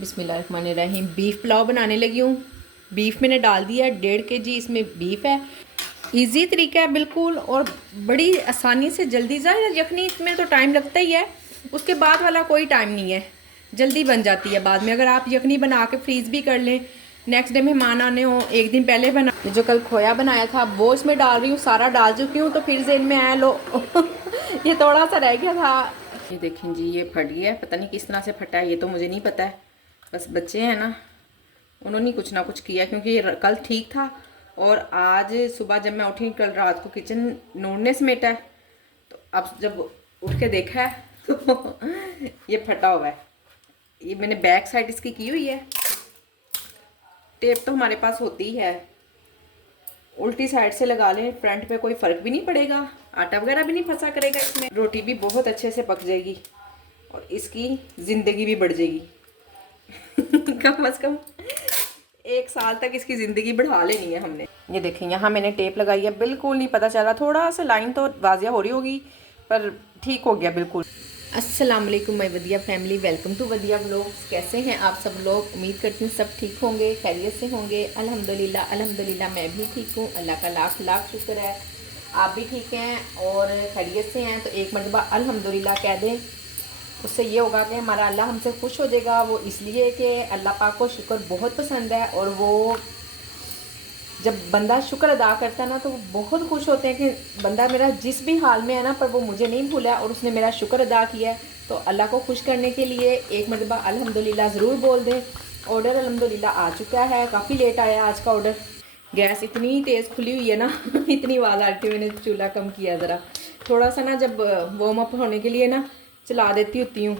बिस्मिल्लाहिर्रहमानिर्रहीम। बीफ पुलाव बनाने लगी हूँ। बीफ मैंने डाल दिया 1.5 kg इसमें बीफ है। इजी तरीका है बिल्कुल और बड़ी आसानी से जल्दी ज़्यादा यखनी में तो टाइम लगता ही है, उसके बाद वाला कोई टाइम नहीं है, जल्दी बन जाती है। बाद में अगर आप यखनी बना के फ्रीज़ भी कर लें, नेक्स्ट डे मेहमान आने हो एक दिन पहले बना। जो कल खोया बनाया था वो इसमें डाल रही हूँ, सारा डाल चुकी हूँ। तो फिर से इनमें आया लो ये थोड़ा सा रह गया था। ये देखें जी, ये फट गया है, पता नहीं किस तरह से फटा है, ये तो मुझे नहीं पता है। बस बच्चे हैं ना, उन्होंने कुछ ना कुछ किया, क्योंकि ये कल ठीक था और आज सुबह जब मैं उठी, कल रात को किचन नूरने समेटा है, तो अब जब उठ के देखा है तो ये फटा हुआ है। ये मैंने बैक साइड इसकी की हुई है, टेप तो हमारे पास होती ही है, उल्टी साइड से लगा लें, फ्रंट पे कोई फ़र्क भी नहीं पड़ेगा, आटा वगैरह भी नहीं फंसा करेगा इसमें, रोटी भी बहुत अच्छे से पक जाएगी और इसकी ज़िंदगी भी बढ़ जाएगी कम से कम 1 साल तक इसकी ज़िंदगी बढ़ा लेनी है हमने। ये देखें, यहाँ मैंने टेप लगाई है, बिल्कुल नहीं पता चला, थोड़ा सा लाइन तो वाजिया हो रही होगी पर ठीक हो गया बिल्कुल। अस्सलाम वालेकुम my Vadiya family, welcome to Vadiya vlogs. कैसे हैं आप सब लोग? उम्मीद करती हूँ सब ठीक होंगे, खैरियत से होंगे। अल्हम्दुलिल्लाह अल्हम्दुलिल्लाह मैं भी ठीक हूँ, अल्लाह का लाख लाख शुक्र है। आप भी ठीक हैं और खैरियत से हैं तो एक मरतबा अल्हम्दुलिल्लाह कह दें, उससे ये होगा कि हमारा अल्लाह हमसे खुश हो जाएगा। वो इसलिए कि अल्लाह पाक को शुक्र बहुत पसंद है और वो जब बंदा शुक्र अदा करता है ना तो वो बहुत खुश होते हैं कि बंदा मेरा जिस भी हाल में है ना, पर वो मुझे नहीं भूला और उसने मेरा शुक्र अदा किया है। तो अल्लाह को खुश करने के लिए एक मरतबा अल्हम्दुलिल्लाह ज़रूर बोल दें। ऑर्डर अल्हम्दुलिल्लाह आ चुका है, काफ़ी लेट आया आज का ऑर्डर। गैस इतनी तेज़ खुली हुई है ना इतनी आवाज़ आ रही थी, मैंने चूल्हा कम किया ज़रा, थोड़ा सा ना जब वार्म अप होने के लिए ना चला देती होती हूँ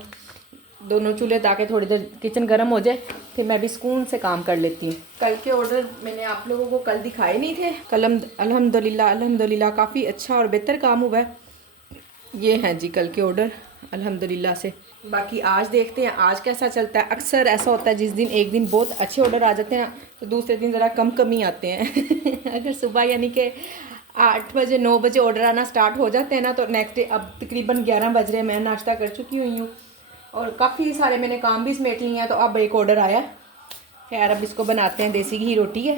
दोनों चूल्हे, ताकि थोड़ी देर किचन गर्म हो जाए, फिर मैं भी सुकून से काम कर लेती हूँ। कल के ऑर्डर मैंने आप लोगों को कल दिखाए नहीं थे। कल अल्हम्दुलिल्लाह काफ़ी अच्छा और बेहतर काम हुआ है। ये हैं जी कल के ऑर्डर अल्हम्दुलिल्लाह से। बाकी आज देखते हैं आज कैसा चलता है। अक्सर ऐसा होता है जिस दिन एक दिन बहुत अच्छे ऑर्डर आ जाते हैं तो दूसरे दिन ज़रा कम ही आते हैं अगर सुबह यानी कि 8 बजे 9 बजे ऑर्डर आना स्टार्ट हो जाते हैं ना, तो नेक्स्ट डे अब तकरीबन 11 बज रहे हैं, मैं नाश्ता कर चुकी हुई हूँ और काफ़ी सारे मैंने काम भी समेट लिए हैं। तो अब एक ऑर्डर आया, खैर अब इसको बनाते हैं, देसी घी रोटी है,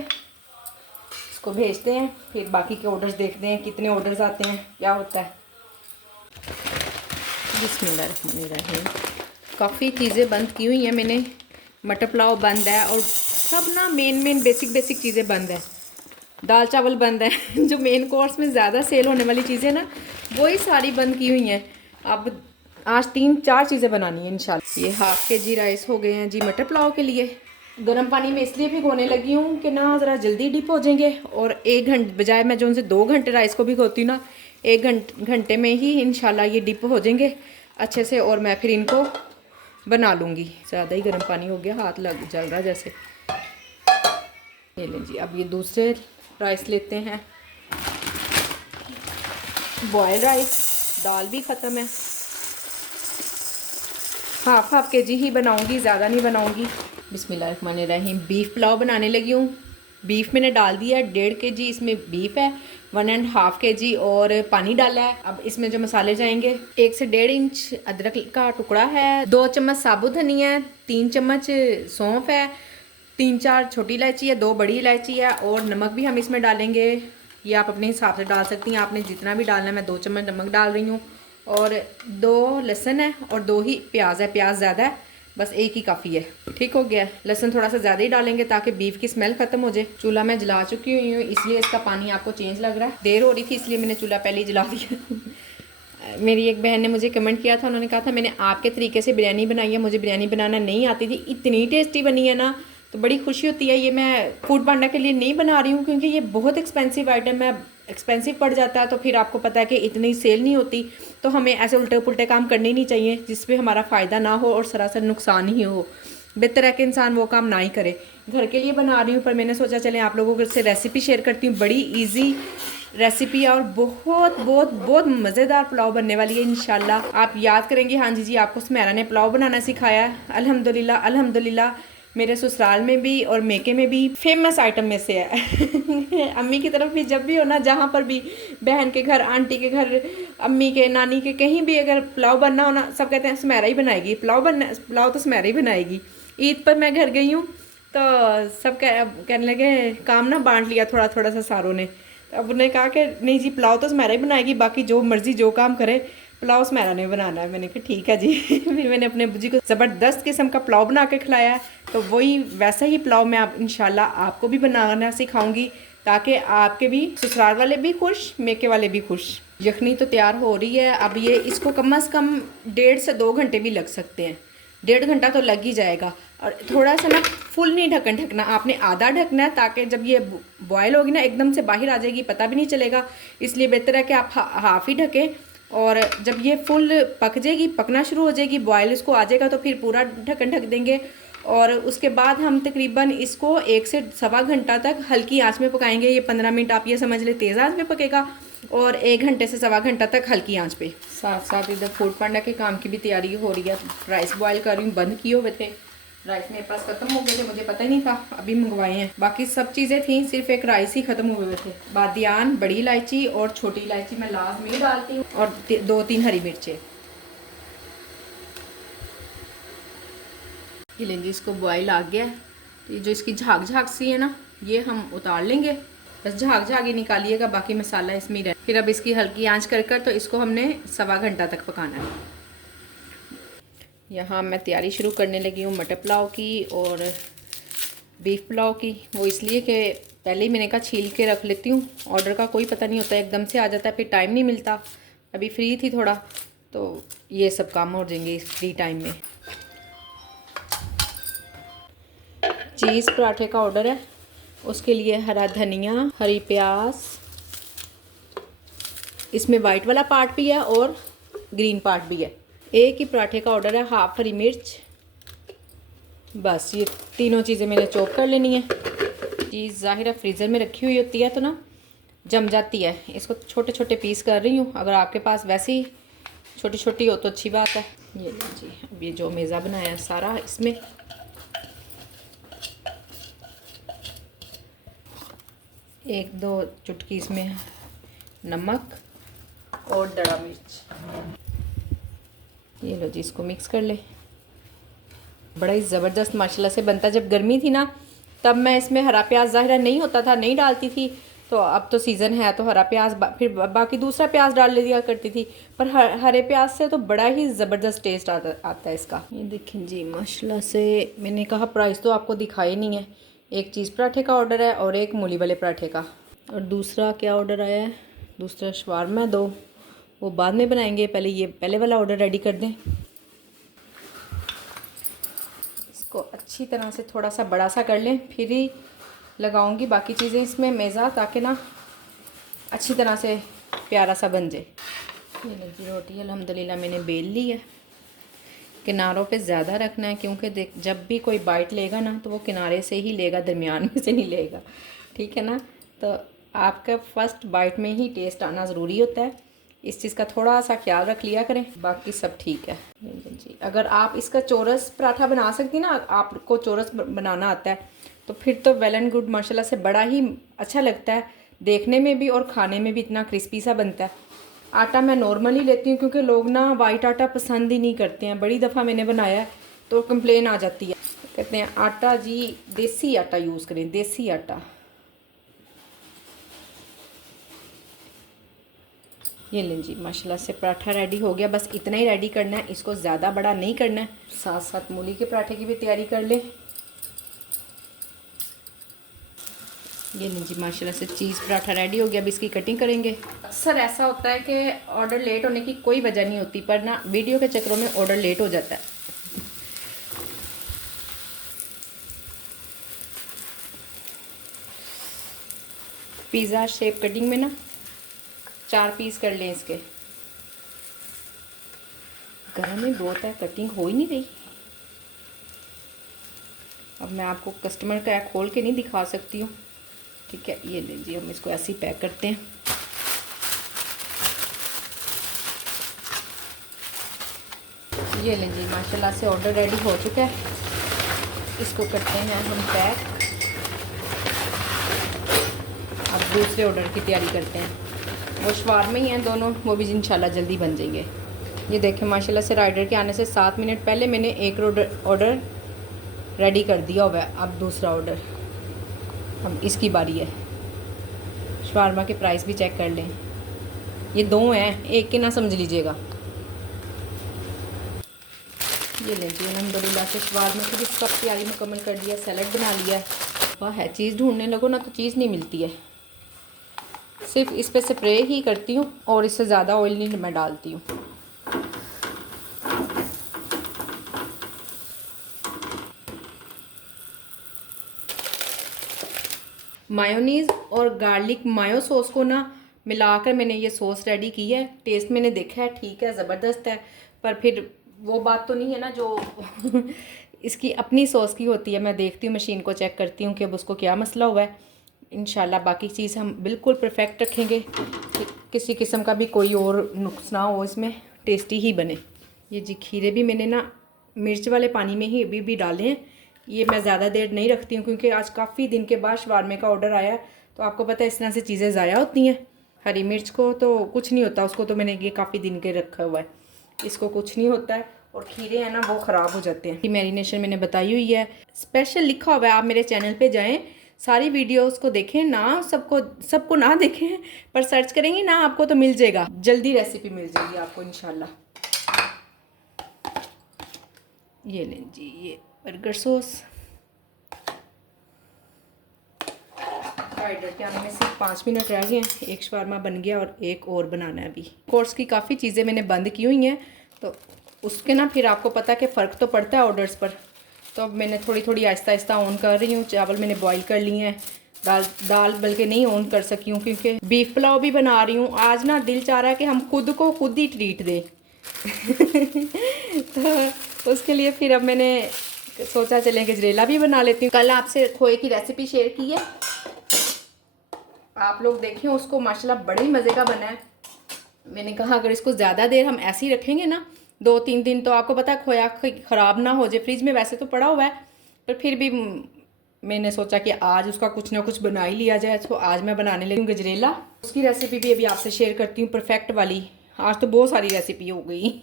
इसको भेजते हैं, फिर बाकी के ऑर्डर्स देखते हैं कितने ऑर्डर्स आते हैं, क्या होता है। बिस्मिल्लाहिर्रहमानिर्रहीम। काफ़ी चीज़ें बंद की हुई हैं मैंने, मटर पुलाव बंद है और सब ना मेन बेसिक चीज़ें बंद है। दाल चावल बंद है जो मेन कोर्स में ज़्यादा सेल होने वाली चीज़ें ना, वही सारी बंद की हुई हैं। अब आज 3-4 चीज़ें बनानी है इंशाल्लाह। ये 1/2 kg राइस हो गए हैं जी मटर पुलाव के लिए। गर्म पानी में इसलिए भिगोने लगी हूँ कि ना ज़रा जल्दी डिप हो जाएंगे और 1 घंटे बजाय मैं जो उनसे 2 घंटे राइस को भिगोती हूँ ना, 1 घंटे में ही इंशाल्लाह ये डिप हो जाएंगे अच्छे से और मैं फिर इनको बना लूँगी। ज़्यादा ही गर्म पानी हो गया, हाथ लग जल रहा जैसे। ये लें जी, अब ये दूसरे राइस लेते हैं, बॉयल राइस। दाल भी ख़त्म है, 1/2 kg ही बनाऊंगी, ज़्यादा नहीं बनाऊंगी। बिस्मिल्लाहिर्रहमानिर्रहीम। बीफ पुलाव बनाने लगी हूँ। बीफ मैंने डाल दिया 1.5 kg इसमें बीफ है, 1.5 kg और पानी डाला है। अब इसमें जो मसाले जाएंगे, 1 से 1.5 इंच अदरक का टुकड़ा है, 2 चम्मच साबुत धनिया है, 3 चम्मच सौंफ है, 3-4 छोटी इलायची है, 2 बड़ी इलायची है और नमक भी हम इसमें डालेंगे। ये आप अपने हिसाब से डाल सकती हैं, आपने जितना भी डालना है। मैं 2 चम्मच नमक डाल रही हूँ और 2 लहसुन है और 2 ही प्याज है, प्याज ज़्यादा है, बस 1 ही काफ़ी है। ठीक हो गया, लहसुन थोड़ा सा ज़्यादा ही डालेंगे ताकि बीफ की स्मेल ख़त्म हो जाए। चूल्हा मैं जला चुकी हुई हूँ, इसलिए इसका पानी आपको चेंज लग रहा है, देर हो रही थी इसलिए मैंने चूल्हा पहले ही जला दिया मेरी एक बहन ने मुझे कमेंट किया था, उन्होंने कहा था मैंने आपके तरीके से बिरयानी बनाई है, मुझे बिरयानी बनाना नहीं आती थी, इतनी टेस्टी बनी है ना, तो बड़ी खुशी होती है। ये मैं फूड पांडा के लिए नहीं बना रही हूँ क्योंकि ये बहुत एक्सपेंसिव आइटम है, एक्सपेंसिव पड़ जाता है, तो फिर आपको पता है कि इतनी सेल नहीं होती, तो हमें ऐसे उल्टे पुल्टे काम करने ही नहीं चाहिए जिसपे हमारा फ़ायदा ना हो और सरासर नुकसान ही हो। बेहतर है कि इंसान वो काम ना ही करे। घर के लिए बना रही हूँ पर मैंने सोचा चले आप लोगों से रेसिपी शेयर करती हूँ। बड़ी ईजी रेसिपी है और बहुत मज़ेदार पुलाव बनने वाली है इंशाल्लाह। आप याद करेंगे, हाँ जी आपको सुमेरा ने पुलाव बनाना सिखाया है। अल्हम्दुलिल्लाह मेरे ससुराल में भी और मेके में भी फेमस आइटम में से है अम्मी की तरफ भी जब भी हो ना, जहाँ पर भी बहन के घर, आंटी के घर, अम्मी के, नानी के, कहीं भी अगर पुलाव बनना हो ना, सब कहते हैं सुमेरा ही बनाएगी पुलाव तो सुमेरा ही बनाएगी। ईद पर मैं घर गई हूँ तो सब कहने लगे काम ना बांट लिया थोड़ा थोड़ा सा सारों ने। तो अब उन्होंने कहा कि नहीं जी पुलाव तो सुमेरा ही बनाएगी, बाकी जो मर्ज़ी जो काम करे पुलाव सुमेरा ने बनाना है। मैंने कहा ठीक है जी। फिर मैंने अपने अब्बू जी को ज़बरदस्त किस्म का पुलाव बना के खिलाया है। तो वही वैसा ही पुलाव मैं आप इंशाल्लाह आपको भी बनाना सिखाऊंगी, ताकि आपके भी ससुराल वाले भी खुश, मेके वाले भी खुश। यखनी तो तैयार हो रही है। अब ये इसको कम से कम 1.5 से 2 घंटे भी लग सकते हैं। 1.5 घंटा तो लग ही जाएगा। और थोड़ा सा ना फुल नहीं ढकना, आपने आधा ढकना है, ताकि जब ये बॉयल होगी ना एकदम से बाहर आ जाएगी, पता भी नहीं चलेगा। इसलिए बेहतर है कि आप हाफ ही ढकें। और जब ये फुल पक जाएगी, पकना शुरू हो जाएगी, बॉयल इसको आ जाएगा, तो फिर पूरा ढक्कन ढक देंगे। और उसके बाद हम तकरीबन इसको 1 से सवा घंटा तक हल्की आंच में पकाएंगे। ये 15 मिनट आप ये समझ ले तेज़ आंच में पकेगा, और 1 घंटे से सवा घंटा तक हल्की आंच पे। साथ साथ इधर फूड पांडा के काम की भी तैयारी हो रही है। राइस बॉयल कर रही हूँ, बंद किए हुए थे राइस, मेरे पास ख़त्म हो गए थे, मुझे पता ही नहीं था, अभी मंगवाए हैं। बाकी सब चीज़ें थी, सिर्फ एक राइस ही ख़त्म हुए हुए थे। बादियान, बड़ी इलायची और छोटी इलायची मैं लाजमी डालती हूँ, और 2-3 हरी मिर्चें। ये लेंगे, इसको बॉयल आ गया है। तो ये जो इसकी झाग झाग सी है ना, ये हम उतार लेंगे। बस झाग झाग ही निकालिएगा, बाकी मसाला इसमें ही रहे। फिर अब इसकी हल्की आंच कर तो इसको हमने सवा घंटा तक पकाना है। यहाँ मैं तैयारी शुरू करने लगी हूँ मटर पुलाव की और बीफ पुलाव की। वो इसलिए कि पहले ही मैंने कहा छील के रख लेती हूँ, ऑर्डर का कोई पता नहीं होता, एकदम से आ जाता है, फिर टाइम नहीं मिलता। अभी फ्री थी थोड़ा, तो ये सब काम हो जाएंगे इस फ्री टाइम में। चीज़ पराठे का ऑर्डर है, उसके लिए हरा धनिया, हरी प्याज, इसमें वाइट वाला पार्ट भी है और ग्रीन पार्ट भी है। एक ही पराठे का ऑर्डर है, हाफ हरी मिर्च। बस ये तीनों चीज़ें मैंने चॉप कर लेनी है। चीज़ ज़ाहिर फ्रीज़र में रखी हुई होती है तो ना जम जाती है। इसको छोटे छोटे पीस कर रही हूँ, अगर आपके पास वैसी छोटी छोटी हो तो अच्छी बात है। ये जी, अब ये जो मेज़ा बनाया है सारा, इसमें एक दो चुटकी इसमें नमक और दड़ा मिर्च। ये लो जी, इसको मिक्स कर ले। बड़ा ही ज़बरदस्त माशाल्लाह से बनता है। जब गर्मी थी ना तब मैं इसमें हरा प्याज ज़ाहिर नहीं होता था, नहीं डालती थी। तो अब तो सीज़न है तो हरा प्याज फिर बाकी दूसरा प्याज डाल ले दिया करती थी, पर हरे प्याज से तो बड़ा ही ज़बरदस्त टेस्ट आता है इसका। ये देखें जी माशाल्लाह से। मैंने कहा प्राइस तो आपको दिखाई नहीं है। एक चीज़ पराठे का ऑर्डर है और एक मूली वाले पराठे का। और दूसरा क्या ऑर्डर आया है, दूसरा शवारमा 2, वो बाद में बनाएंगे, पहले वाला ऑर्डर रेडी कर दें। इसको अच्छी तरह से थोड़ा सा बड़ा सा कर लें, फिर ही लगाऊंगी बाकी चीज़ें इसमें मेज़ा, ताकि ना अच्छी तरह से प्यारा सा बन जाए। ये लगी रोटी अल्हम्दुलिल्लाह मैंने बेल ली है। किनारों पे ज़्यादा रखना है, क्योंकि देख जब भी कोई बाइट लेगा ना तो वो किनारे से ही लेगा, दरमियान में से नहीं लेगा, ठीक है ना। तो आपका फर्स्ट बाइट में ही टेस्ट आना ज़रूरी होता है, इस चीज़ का थोड़ा सा ख्याल रख लिया करें, बाकी सब ठीक है जी। अगर आप इसका चौरस पराठा बना सकती ना, आपको चौरस बनाना आता है तो फिर तो वेल एंड गुड, माशाल्लाह से बड़ा ही अच्छा लगता है देखने में भी और खाने में भी इतना क्रिस्पी सा बनता है। आटा मैं नॉर्मली लेती हूँ, क्योंकि लोग ना वाइट आटा पसंद ही नहीं करते हैं। बड़ी दफ़ा मैंने बनाया है तो कंप्लेन आ जाती है, कहते हैं आटा जी देसी आटा यूज़ करें, देसी आटा। ये लें जी, माशाल्लाह से पराठा रेडी हो गया। बस इतना ही रेडी करना है, इसको ज़्यादा बड़ा नहीं करना है। साथ साथ मूली के पराठे की भी तैयारी कर ले। ये लें जी, माशाल्लाह से चीज़ पराठा रेडी हो गया। अब इसकी कटिंग करेंगे। अक्सर ऐसा होता है कि ऑर्डर लेट होने की कोई वजह नहीं होती, पर ना वीडियो के चक्करों में ऑर्डर लेट हो जाता है। पिज़्ज़ा शेप कटिंग में ना 4 पीस कर लें इसके। गर्म ही बहुत है, कटिंग हो ही नहीं रही। अब मैं आपको कस्टमर का खोल के नहीं दिखा सकती हूँ, ठीक है। ये लीजिए, हम इसको ऐसे ही पैक करते हैं। ये लीजिए, माशाल्लाह से ऑर्डर रेडी हो चुका है। इसको करते हैं हम पैक। अब दूसरे ऑर्डर की तैयारी करते हैं। वो शवारमा ही हैं दोनों, वो भी इंशाल्लाह जल्दी बन जाएंगे। ये देखें माशाल्लाह से राइडर के आने से 7 मिनट पहले मैंने एक ऑर्डर रेडी कर दिया हुआ है। अब दूसरा ऑर्डर, अब इसकी बारी है। शवारमा के प्राइस भी चेक कर लें, ये 2 हैं, एक के ना समझ लीजिएगा। ये लीजिए अल्हम्दुलिल्लाह से शवारमा की भी सब तैयारी मुकम्मल कर दिया, सैलड बना लिया है। वाह है, चीज़ ढूंढने लगो ना तो चीज़ नहीं मिलती है। सिर्फ इस पे स्प्रे ही करती हूँ और इससे ज़्यादा ऑयल नहीं मैं डालती हूँ। मायोनीज़ और गार्लिक मायो सॉस को ना मिलाकर मैंने ये सॉस रेडी की है। टेस्ट मैंने देखा है, ठीक है, ज़बरदस्त है, पर फिर वो बात तो नहीं है ना जो इसकी अपनी सॉस की होती है। मैं देखती हूँ, मशीन को चेक करती हूँ कि अब उसको क्या मसला हुआ है। इंशाल्लाह बाकी चीज़ हम बिल्कुल परफेक्ट रखेंगे कि किसी किस्म का भी कोई और नुक्स ना हो, इसमें टेस्टी ही बने। ये जी खीरे भी मैंने ना मिर्च वाले पानी में ही अभी भी डाले हैं। ये मैं ज़्यादा देर नहीं रखती हूँ क्योंकि आज काफ़ी दिन के बाद शवारमे का ऑर्डर आया, तो आपको पता है इस तरह से चीज़ें ज़ाया होती हैं। हरी मिर्च को तो कुछ नहीं होता, उसको तो मैंने ये काफ़ी दिन के रखा हुआ है, इसको कुछ नहीं होता है। और खीरे हैं ना वो ख़राब हो जाते हैं। मैरिनेशन मैंने बताई हुई है, स्पेशल लिखा हुआ है। आप मेरे चैनल पे जाएं, सारी वीडियोस को देखें ना, सबको ना देखें, पर सर्च करेंगे ना आपको तो मिल जाएगा, जल्दी रेसिपी मिल जाएगी आपको इंशाल्लाह। ये लें जी, ये बर्गर सॉस ऑर्डर के आने में सिर्फ 5 मिनट रह गए हैं। एक शवारमा बन गया और एक और बनाना है अभी। कोर्स की काफ़ी चीज़ें मैंने बंद की हुई हैं, तो उसके ना फिर आपको पता कि फ़र्क तो पड़ता है ऑर्डर्स पर। तो अब मैंने थोड़ी थोड़ी आहिस्ता आहिस्ता ऑन कर रही हूँ। चावल मैंने बॉईल कर लिए हैं, दाल बल्कि नहीं ऑन कर सकी हूँ क्योंकि बीफ पुलाव भी बना रही हूँ। आज ना दिल चाह रहा है कि हम खुद को खुद ही ट्रीट दें तो उसके लिए फिर अब मैंने सोचा चलें गजरेला भी बना लेती हूँ। कल आपसे खोए की रेसिपी शेयर की है, आप लोग देखें उसको, माशाल्लाह बड़े मज़े का बना है। मैंने कहा अगर इसको ज़्यादा देर हम ऐसे ही रखेंगे ना 2-3 दिन, तो आपको पता है खोया ख़राब ना हो जाए। फ्रिज में वैसे तो पड़ा हुआ है, पर फिर भी मैंने सोचा कि आज उसका कुछ ना कुछ बना ही लिया जाए। तो आज मैं बनाने लगी हूँ गजरेला। उसकी रेसिपी भी अभी आपसे शेयर करती हूँ, परफेक्ट वाली। आज तो बहुत सारी रेसिपी हो गई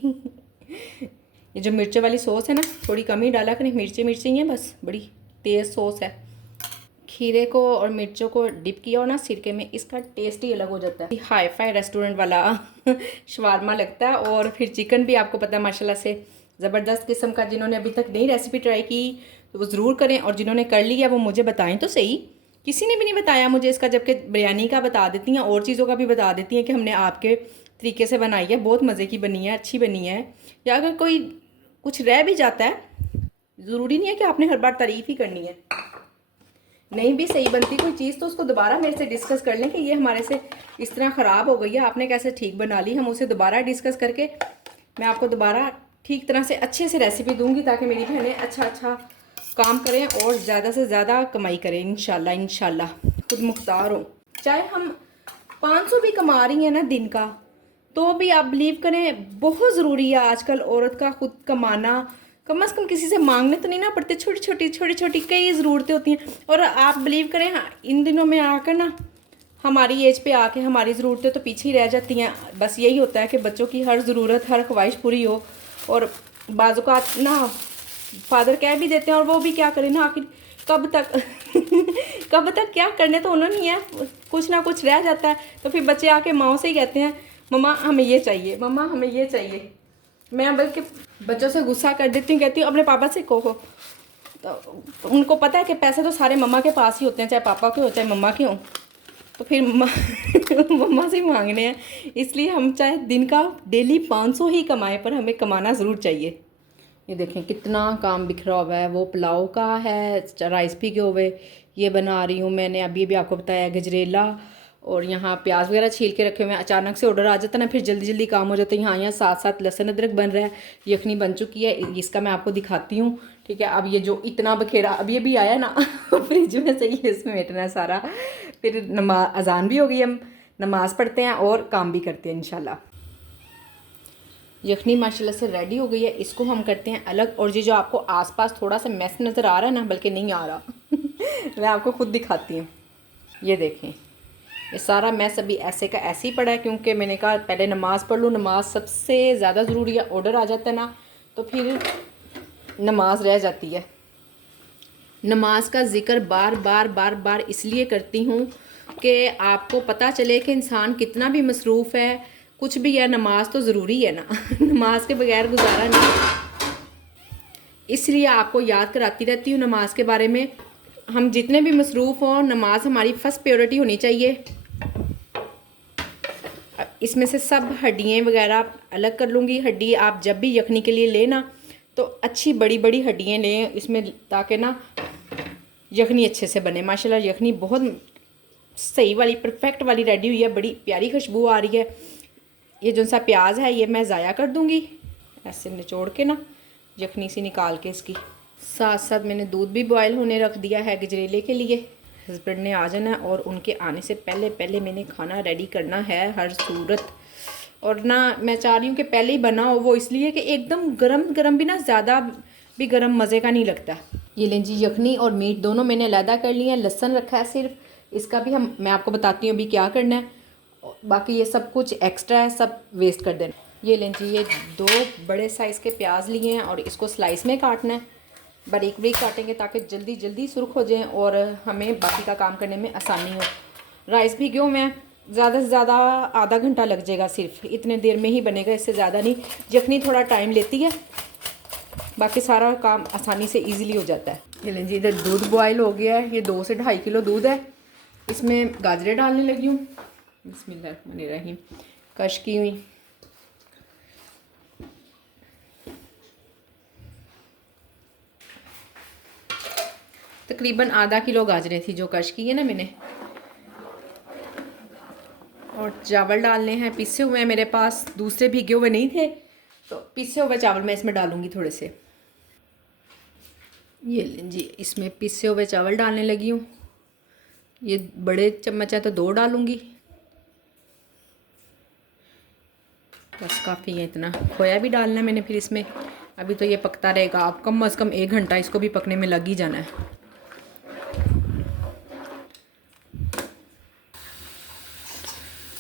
ये जो मिर्च वाली सॉस है ना, थोड़ी कम ही डाला करें, मिर्ची ही है बस, बड़ी तेज़ सॉस है। खीरे को और मिर्चों को डिप किया हो ना सिरके में, इसका टेस्ट ही अलग हो जाता है। हाई फाई रेस्टोरेंट वाला शवारमा लगता है। और फिर चिकन भी आपको पता है माशाल्लाह से ज़बरदस्त किस्म का। जिन्होंने अभी तक नई रेसिपी ट्राई की तो वो ज़रूर करें, और जिन्होंने कर लिया वो मुझे बताएं तो सही। किसी ने भी नहीं बताया मुझे इसका, जबकि बिरयानी का बता देती हैं और चीज़ों का भी बता देती हैं कि हमने आपके तरीके से बनाई है, बहुत मज़े की बनी है, अच्छी बनी है। या अगर कोई कुछ रह भी जाता है, ज़रूरी नहीं है कि आपने हर बार तारीफ़ ही करनी है। नहीं भी सही बनती कोई चीज़ तो उसको दोबारा मेरे से डिस्कस कर लें कि ये हमारे से इस तरह ख़राब हो गई है, आपने कैसे ठीक बना ली। हम उसे दोबारा डिस्कस करके मैं आपको दोबारा ठीक तरह से अच्छे से रेसिपी दूंगी, ताकि मेरी बहनें अच्छा काम करें और ज़्यादा से ज़्यादा कमाई करें इंशाल्लाह खुद मुख्तार हो। चाहे हम 500 भी कमा रही हैं ना दिन का, तो भी आप बिलीव करें बहुत ज़रूरी है आजकल औरत का खुद कमाना। कम से कम किसी से मांगने तो नहीं ना पड़ते, छोटी छोटी कई ज़रूरतें होती हैं। और आप बिलीव करें, हाँ, इन दिनों में आकर ना हमारी एज पे आके हमारी ज़रूरतें तो पीछे ही रह जाती हैं। बस यही होता है कि बच्चों की हर ज़रूरत, हर ख्वाहिश पूरी हो। और बाज़-औक़ात ना फादर कह भी देते हैं, और वो भी क्या करें ना, आखिर कब तक कब तक क्या करने तो उन्होंने नहीं है, कुछ ना कुछ रह जाता है। तो फिर बच्चे आके माओ से ही कहते हैं मम्मा हमें ये चाहिए, मम्मा हमें ये चाहिए। मैं बल्कि बच्चों से गुस्सा कर देती हूँ, कहती हूँ अपने पापा से कहो। तो उनको पता है कि पैसे तो सारे मम्मा के पास ही होते हैं, चाहे पापा के हो चाहे मम्मा के हों, तो फिर मम्मा से ही मांगने हैं। इसलिए हम चाहे दिन का डेली 500 ही कमाएं, पर हमें कमाना ज़रूर चाहिए। ये देखें कितना काम बिखरा हुआ है। वो पुलाव का है, राइस भिगे हुए, ये बना रही हूँ मैंने। अभी आपको बताया गजरेला, और यहाँ प्याज वगैरह छील के रखे हुए हैं। अचानक से ऑर्डर आ जाता है ना, फिर जल्दी काम हो जाता है। यहाँ साथ लहसुन अदरक बन रहा है, यखनी बन चुकी है, इसका मैं आपको दिखाती हूँ। ठीक है, अब ये जो इतना बखेड़ा अब ये भी आया ना फ्रिज में से, ये इसमें मेटना है सारा। फिर अजान भी हो गई, हम नमाज़ पढ़ते हैं और काम भी करते हैं इंशाल्लाह। यखनी माशाल्लाह से रेडी हो गई है, इसको हम करते हैं अलग। और ये जो आपको आसपास थोड़ा सा मैस नज़र आ रहा है ना, बल्कि नहीं आ रहा मैं आपको खुद दिखाती हूँ। ये देखें, ये सारा मैस अभी ऐसे का ऐसे ही पड़ा है, क्योंकि मैंने कहा पहले नमाज़ पढ़ लूँ। नमाज सबसे ज़्यादा ज़रूरी है। ऑर्डर आ जाता है ना तो फिर नमाज रह जाती है। नमाज का ज़िक्र बार बार बार बार इसलिए करती हूँ कि आपको पता चले कि इंसान कितना भी मसरूफ़ है, कुछ भी है, नमाज तो ज़रूरी है ना। नमाज के बगैर गुजारा नहीं, इसलिए आपको याद कराती रहती हूँ नमाज के बारे में। हम जितने भी मसरूफ़ हों, नमाज हमारी फ़र्स्ट प्रायोरिटी होनी चाहिए। इसमें से सब हड्डियाँ वगैरह अलग कर लूँगी। हड्डी आप जब भी यखनी के लिए लेना तो अच्छी बड़ी बड़ी हड्डियाँ लें इसमें, ताकि ना यखनी अच्छे से बने। माशाल्लाह यखनी बहुत सही वाली, परफेक्ट वाली रेडी हुई है, बड़ी प्यारी खुशबू आ रही है। ये जो सा प्याज है ये मैं ज़ाया कर दूँगी, ऐसे निचोड़ के ना यखनी सी निकाल के इसकी। साथ साथ मैंने दूध भी बॉयल होने रख दिया है गजरेले के लिए। हस्बैंड ने आ जाना है और उनके आने से पहले पहले मैंने खाना रेडी करना है हर सूरत। और ना मैं चाह रही हूँ कि पहले ही बना हो, वो इसलिए कि एकदम गरम गरम भी ना ज़्यादा भी गरम मज़े का नहीं लगता। ये लें जी, यखनी और मीट दोनों मैंने अलहदा कर लिया है। लहसुन रखा है सिर्फ, इसका भी मैं आपको बताती हूँ अभी क्या करना है। बाकी ये सब कुछ एक्स्ट्रा है, सब वेस्ट कर देना। ये लें जी, ये 2 बड़े साइज़ के प्याज लिए हैं और इसको स्लाइस में काटना है। बारीक बारीक काटेंगे ताकि जल्दी जल्दी सुर्ख हो जाएं और हमें बाकी का काम करने में आसानी हो। राइस भिगो में ज़्यादा से ज़्यादा आधा घंटा लग जाएगा, सिर्फ इतने देर में ही बनेगा, इससे ज़्यादा नहीं। यखनी थोड़ा टाइम लेती है, बाकी सारा काम आसानी से इजीली हो जाता है। ये लें जी, इधर दूध बॉयल हो गया है। ये 2 से 2.5 किलो दूध है। इसमें गाजरें डालने लगी हूँ। बिस्मिल्लाहिर्रहमानिर्रहीम। कश की हुई तकरीबन आधा किलो गाजरें थी जो कश की है ना मैंने। और चावल डालने हैं, पिसे हुए हैं मेरे पास, दूसरे भीगे हुए नहीं थे, तो पिसे हुए चावल मैं इसमें डालूंगी थोड़े से। ये जी, इसमें पिसे हुए चावल डालने लगी हूँ। ये बड़े चम्मच है तो 2 डालूंगी, बस काफ़ी है इतना। खोया भी डालना है मैंने फिर इसमें। अभी तो ये पकता रहेगा, आप कम अज़ कम 1 घंटा इसको भी पकने में लग ही जाना है।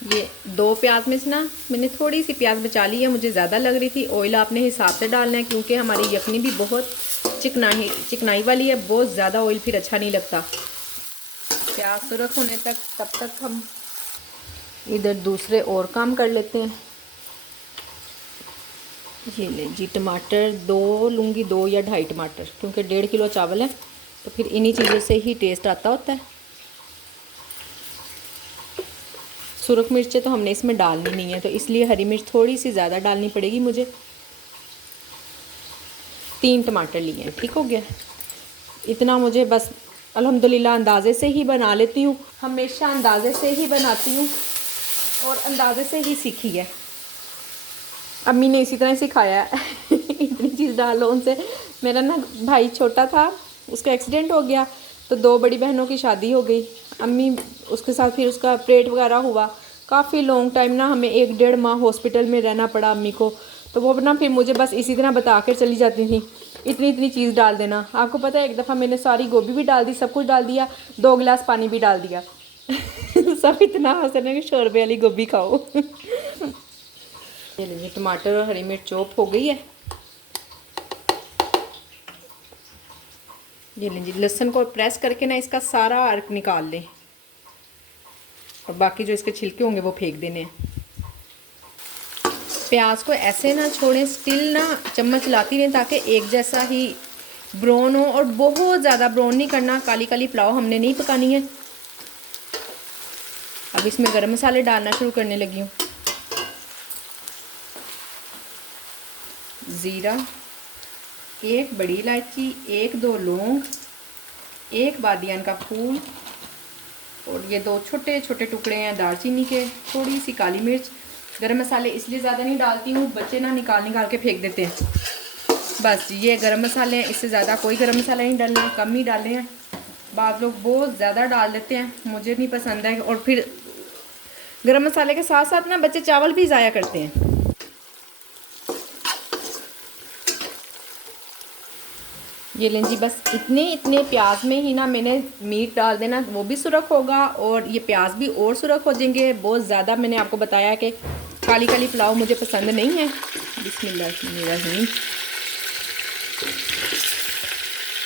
ये 2 प्याज में से ना मैंने थोड़ी सी प्याज बचा ली है, मुझे ज़्यादा लग रही थी। ऑयल आपने हिसाब से डालना है क्योंकि हमारी यखनी भी बहुत चिकनाई वाली है, बहुत ज़्यादा ऑयल फिर अच्छा नहीं लगता। प्याज सुरख होने तक, तब तक हम इधर दूसरे और काम कर लेते हैं। ये ले जी, टमाटर 2 लूँगी, 2 या 2.5 टमाटर, क्योंकि 1.5 किलो चावल है तो फिर इन्हीं चीज़ों से ही टेस्ट आता होता है। सुरख मिर्चें तो हमने इसमें डालनी नहीं है, तो इसलिए हरी मिर्च थोड़ी सी ज़्यादा डालनी पड़ेगी मुझे। 3 टमाटर लिए हैं, ठीक हो गया इतना। मुझे बस अल्हम्दुलिल्लाह अंदाज़े से ही बना लेती हूँ, हमेशा अंदाज़े से ही बनाती हूँ और अंदाज़े से ही सीखी है। अम्मी ने इसी तरह सिखाया है। इतनी चीज़ डालो उनसे। मेरा ना भाई छोटा था, उसका एक्सीडेंट हो गया तो 2 बड़ी बहनों की शादी हो गई। अम्मी उसके साथ फिर उसका ऑपरेट वगैरह हुआ, काफ़ी लॉन्ग टाइम ना हमें 1-1.5 माह हॉस्पिटल में रहना पड़ा अम्मी को। तो वो ना फिर मुझे बस इसी तरह बता कर चली जाती थी, इतनी इतनी चीज़ डाल देना। आपको पता है एक दफ़ा मैंने सारी गोभी भी डाल दी, सब कुछ डाल दिया, 2 गिलास पानी भी डाल दिया। सब इतना हंस रहे हैं कि शोरबे वाली गोभी खाओ। ये लीजिए, टमाटर और हरी मिर्च चॉप हो गई है। ये लीजिए, लहसुन को प्रेस करके ना इसका सारा अर्क निकाल लें और बाकी जो इसके छिलके होंगे वो फेंक देने हैं। प्याज को ऐसे ना छोड़ें, स्टिल ना चम्मच लाती रहें ताकि एक जैसा ही ब्राउन हो, और बहुत ज़्यादा ब्राउन नहीं करना। काली काली पुलाव हमने नहीं पकानी है। अब इसमें गरम मसाले डालना शुरू करने लगी हूँ। ज़ीरा, 1 बड़ी इलायची, 1-2 लौंग, 1 बादियान का फूल, और ये 2 छोटे छोटे टुकड़े हैं दालचीनी के, थोड़ी सी काली मिर्च। गरम मसाले इसलिए ज़्यादा नहीं डालती हूँ, बच्चे ना निकाल के फेंक देते हैं। बस ये गरम मसाले हैं, इससे ज़्यादा कोई गरम मसाला नहीं डालना, कम ही डाले हैं। बाद लोग बहुत ज़्यादा डाल देते हैं, मुझे नहीं पसंद है। और फिर गरम मसाले के साथ साथ ना बच्चे चावल भी ज़ाया करते हैं। ये लें जी, बस इतने प्याज में ही ना मैंने मीट डाल देना, वो भी सुरख होगा और ये प्याज भी और सुरख हो जाएंगे। बहुत ज़्यादा मैंने आपको बताया कि काली काली पुलाव मुझे पसंद नहीं है। बिस्मिल्लाहिर्रहमानिर्रहीम।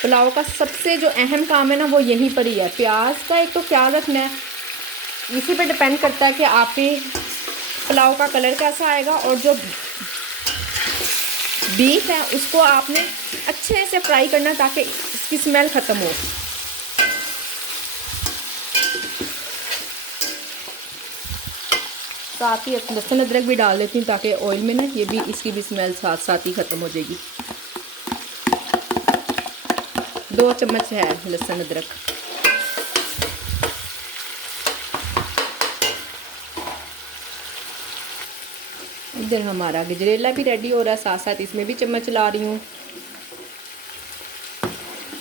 पुलाव का सबसे जो अहम काम है ना वो यहीं पर ही है। प्याज का एक तो ख्याल रखना है, इसी पे डिपेंड करता है कि आपके पुलाव का कलर कैसा आएगा। और जो बीफ है उसको आपने अच्छे से फ्राई करना ताकि इसकी स्मेल ख़त्म हो। साथ ही लहसुन अदरक भी डाल देती हूँ ताकि ऑयल में ना ये भी इसकी भी स्मेल साथ साथ ही ख़त्म हो जाएगी। 2 चम्मच है लहसुन अदरक। इधर हमारा गजरेला भी रेडी हो रहा है, साथ साथ इसमें भी चम्मच चला रही हूँ।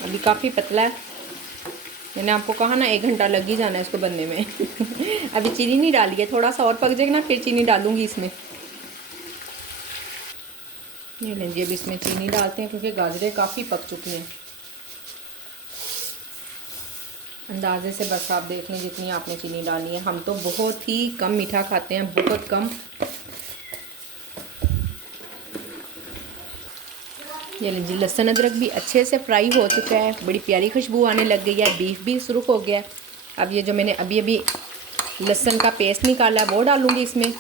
अभी काफ़ी पतला है, मैंने आपको कहा ना 1 घंटा लग ही जाना है इसको बनने में। अभी चीनी नहीं डाली है, थोड़ा सा और पक जाएगा ना फिर चीनी डालूंगी इसमें। ये लीजिए अब इसमें चीनी डालते हैं क्योंकि गाजरें काफ़ी पक चुकी हैं। अंदाजे से बस आप देख लें जितनी आपने चीनी डाली है। हम तो बहुत ही कम मीठा खाते हैं, बहुत कम। ये लीजिए लहसुन अदरक भी अच्छे से फ्राई हो चुका है, बड़ी प्यारी खुशबू आने लग गई है, बीफ भी सुर्ख हो गया है। अब ये जो मैंने अभी अभी लहसुन का पेस्ट निकाला है वो डालूंगी इसमें।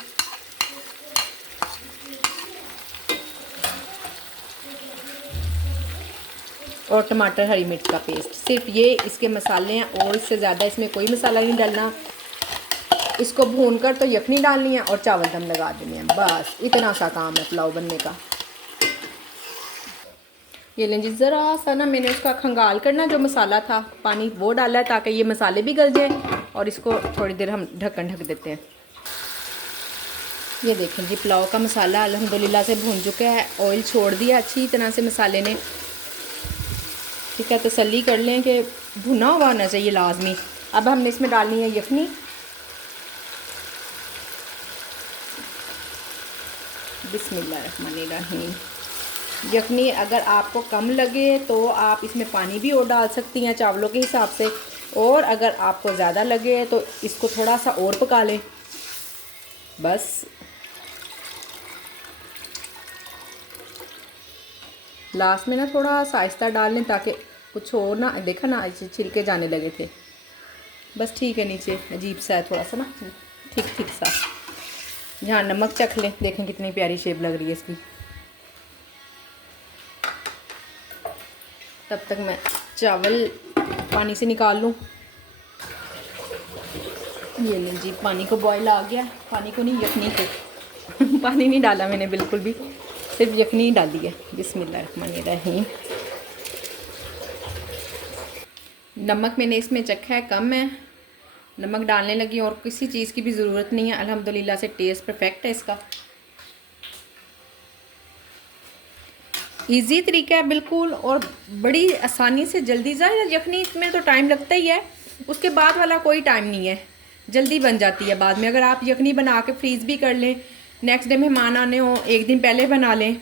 और टमाटर हरी मिर्च का पेस्ट, सिर्फ ये इसके मसाले हैं और इससे ज़्यादा इसमें कोई मसाला नहीं डालना। इसको भूनकर तो यखनी डालनी है और चावल दम लगा देने हैं, बस इतना सा काम है पुलाव बनने का। ये लें जी, ज़रा सा ना मैंने उसका खंगाल करना जो मसाला था पानी वो डाला है ताकि ये मसाले भी गल जाएँ। और इसको थोड़ी देर हम ढक देते हैं। ये देखें जी पुलाव का मसाला अल्हम्दुलिल्लाह से भून चुका है, ऑयल छोड़ दिया अच्छी तरह से मसाले ने। ठीक है, तसल्ली कर लें कि भुना हुआ होना चाहिए लाजमी। अब हमने इसमें डालनी है यखनी। बिस्मिल्लाहिर्रहमानिर्रहीम। यखनी अगर आपको कम लगे तो आप इसमें पानी भी और डाल सकती हैं चावलों के हिसाब से, और अगर आपको ज़्यादा लगे तो इसको थोड़ा सा और पका लें बस। लास्ट में ना थोड़ा सा आहिस्ता डाल लें ताकि कुछ और ना, देखा ना छिलके जाने लगे थे, बस ठीक है। नीचे अजीब सा है थोड़ा सा ना, ठीक ठीक सा। यहाँ नमक चख लें, देखें कितनी प्यारी शेप लग रही है इसकी। तब तक मैं चावल पानी से निकाल लूँ। ये लें जी, पानी को बॉयल आ गया, पानी को नहीं यखनी को। पानी नहीं डाला मैंने बिल्कुल भी, सिर्फ यखनी डाली है। बिस्मिल्लाहिर्रहमानिर्रहीम। नमक मैंने इसमें चखा है कम है, नमक डालने लगी और किसी चीज़ की भी ज़रूरत नहीं है। अल्हम्दुलिल्लाह से टेस्ट परफेक्ट है इसका। इजी तरीका है बिल्कुल, और बड़ी आसानी से जल्दी, ज़ाहिर यखनी में तो टाइम लगता ही है, उसके बाद वाला कोई टाइम नहीं है, जल्दी बन जाती है बाद में। अगर आप यखनी बना के फ्रीज़ भी कर लें, नेक्स्ट डे मेहमान आने हो 1 दिन पहले बना लें।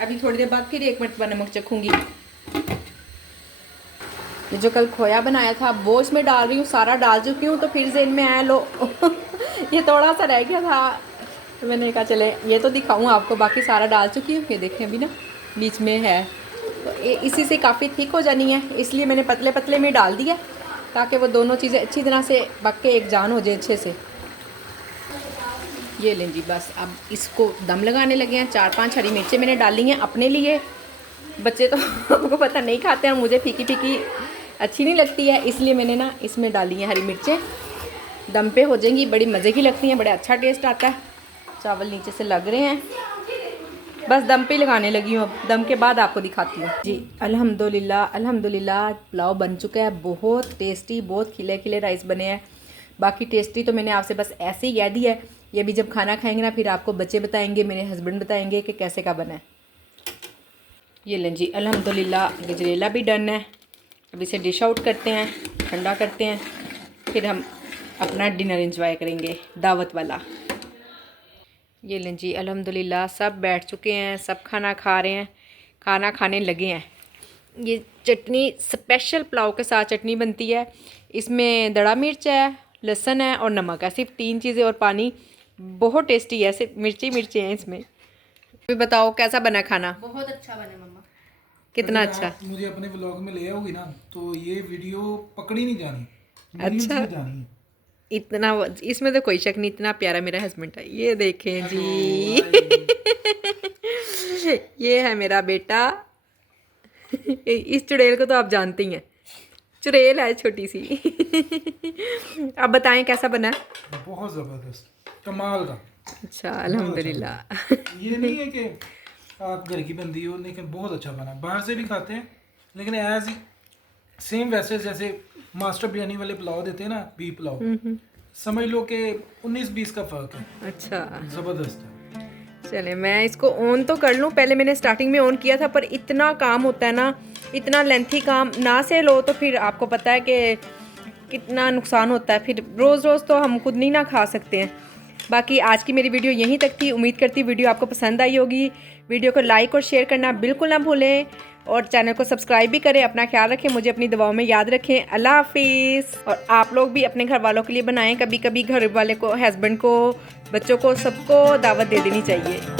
अभी थोड़ी देर बाद फिर 1 मिनट बाद नमक चखूँगी। ये जो कल खोया बनाया था वो इसमें डाल रही हूँ, सारा डाल चुकी हूँ। तो फिर ज़हन में आया लो ये थोड़ा सा रह गया था, तो मैंने कहा चले ये तो दिखाऊँ आपको, बाकी सारा डाल चुकी हूँ। ये देखें अभी ना बीच में है, तो इसी से काफ़ी थिक हो जानी है, इसलिए मैंने पतले पतले में डाल दिया ताकि वो दोनों चीज़ें अच्छी तरह से पक के एक जान हो जाए अच्छे से। ये लें जी, बस अब इसको दम लगाने लगे हैं। 4-5 हरी मिर्चें मैंने डाली हैं अपने लिए, बच्चे तो आपको पता नहीं खाते हैं, मुझे फीकी फीकी अच्छी नहीं लगती है, इसलिए मैंने ना इसमें डाली हैं हरी मिर्चें। दम पे हो जाएंगी, बड़ी मज़े की लगती हैं, बड़ा अच्छा टेस्ट आता है। चावल नीचे से लग रहे हैं, बस दम पे लगाने लगी हूँ। अब दम के बाद आपको दिखाती हूँ जी। अल्हम्दुलिल्लाह अल्हम्दुलिल्लाह पुलाव बन चुका है, बहुत टेस्टी, बहुत खिले खिले राइस बने हैं। बाकी टेस्टी तो मैंने आपसे बस ऐसे ही कह दिया है, ये भी जब खाना खाएंगे ना फिर आपको बच्चे बताएंगे, मेरे हस्बैंड बताएंगे कि कैसे का बना है। ये लें जी, अल्हम्दुलिल्लाह गजरेला भी डन है। अब इसे डिश आउट करते हैं, ठंडा करते हैं, फिर हम अपना डिनर एंजॉय करेंगे दावत वाला। ये लें जी, अल्हम्दुलिल्लाह सब बैठ चुके हैं, सब खाना खा रहे हैं, खाना खाने लगे हैं। ये चटनी स्पेशल पुलाव के साथ चटनी बनती है, इसमें दड़ा मिर्च है, लहसुन है और नमक है, सिर्फ 3 चीज़ें और पानी। बहुत टेस्टी है, सिर्फ मिर्ची मिर्ची हैं इसमें। भी बताओ कैसा बना खाना? बहुत अच्छा बना मम्मा। कितना अगर अच्छा? आप मुझे अपने व्लॉग में ले आओगी ना तो ये वीडियो पकड़ी नहीं जानी, अच्छा। मिलियंस में जानी है। इतना इसमें तो कोई शक नहीं, इतना प्यारा मेरा हस्बैंड है। ये देखें जी। ये है मेरा बेटा। इस चुड़ैल को तो आप जानते ही हैं, चुड़ैल है छोटी सी। अब बताएं कैसा बना है? बहुत ज़बरदस्त, कमाल का। अच्छा अल्हम्दुलिल्लाह। ये नहीं है कि आप घर की बंदी हो, लेकिन बहुत अच्छा बना। बाहर से भी खाते हैं लेकिन एज सेम वैसे जैसे मास्टर बिरयानी वाले पुलाव देते हैं ना, बीफ पुलाव, समझ लो कि 19-20 का फ़र्क है। अच्छा ज़बरदस्त है। चले मैं इसको ऑन तो कर लूँ। पहले मैंने स्टार्टिंग में ऑन किया था, पर इतना काम होता है ना, इतना लेंथी काम ना से लो तो फिर आपको पता है कि कितना नुकसान होता है। फिर रोज़ रोज़ तो हम खुद नहीं ना खा सकते हैं। बाकी आज की मेरी वीडियो यहीं तक थी। उम्मीद करती वीडियो आपको पसंद आई होगी। वीडियो को लाइक और शेयर करना बिल्कुल ना भूलें और चैनल को सब्सक्राइब भी करें। अपना ख्याल रखें, मुझे अपनी दुआओं में याद रखें। अल्लाह हाफिज़। और आप लोग भी अपने घर वालों के लिए बनाएं। कभी कभी घर वाले को, हस्बैंड को, बच्चों को, सबको दावत दे देनी चाहिए।